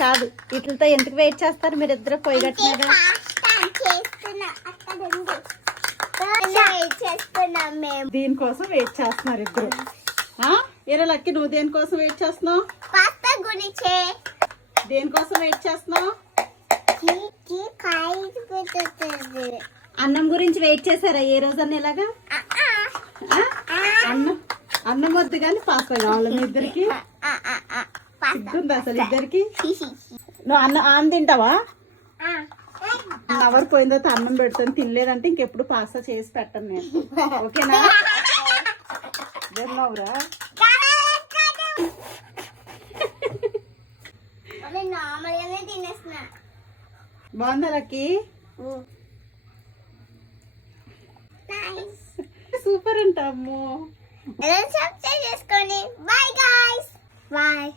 కాదు, వీటితో ఎందుకు వెయిట్ చేస్తారు మీరు ఇద్దరు పొయ్యి కట్టినాగా? దీనికోసం వెయిట్ చేస్తున్నారు ఇద్దరు. ఏరా లక్కీ, నువ్వు దేనికోసం వెయిట్ చేస్తున్నావు? దేనికోసం వెయిట్ చేస్తున్నావు? అన్నం గురించి వెయిట్ చేశారా ఏ రోజన్నా ఇలాగా? అన్నం వద్దు కానీ పాస్తా కావాలి మీ ఇద్దరికి. సిగ్గుంది అసలు ఇద్దరికి. నువ్వు అన్నం తింటావా? అవర్ పోయిన తర్వాత అన్నం పెడతాను, తినలేదంటే ఇంకెప్పుడు పాస్తా చేసి పెట్టను నేను. ఓకేనా? విన్నావురా? బాగుందా లక్కీ? సూపర్ అంట. అమ్మో, సబ్స్క్రైబ్ చేసుకోండి. Bye guys. బాయ్.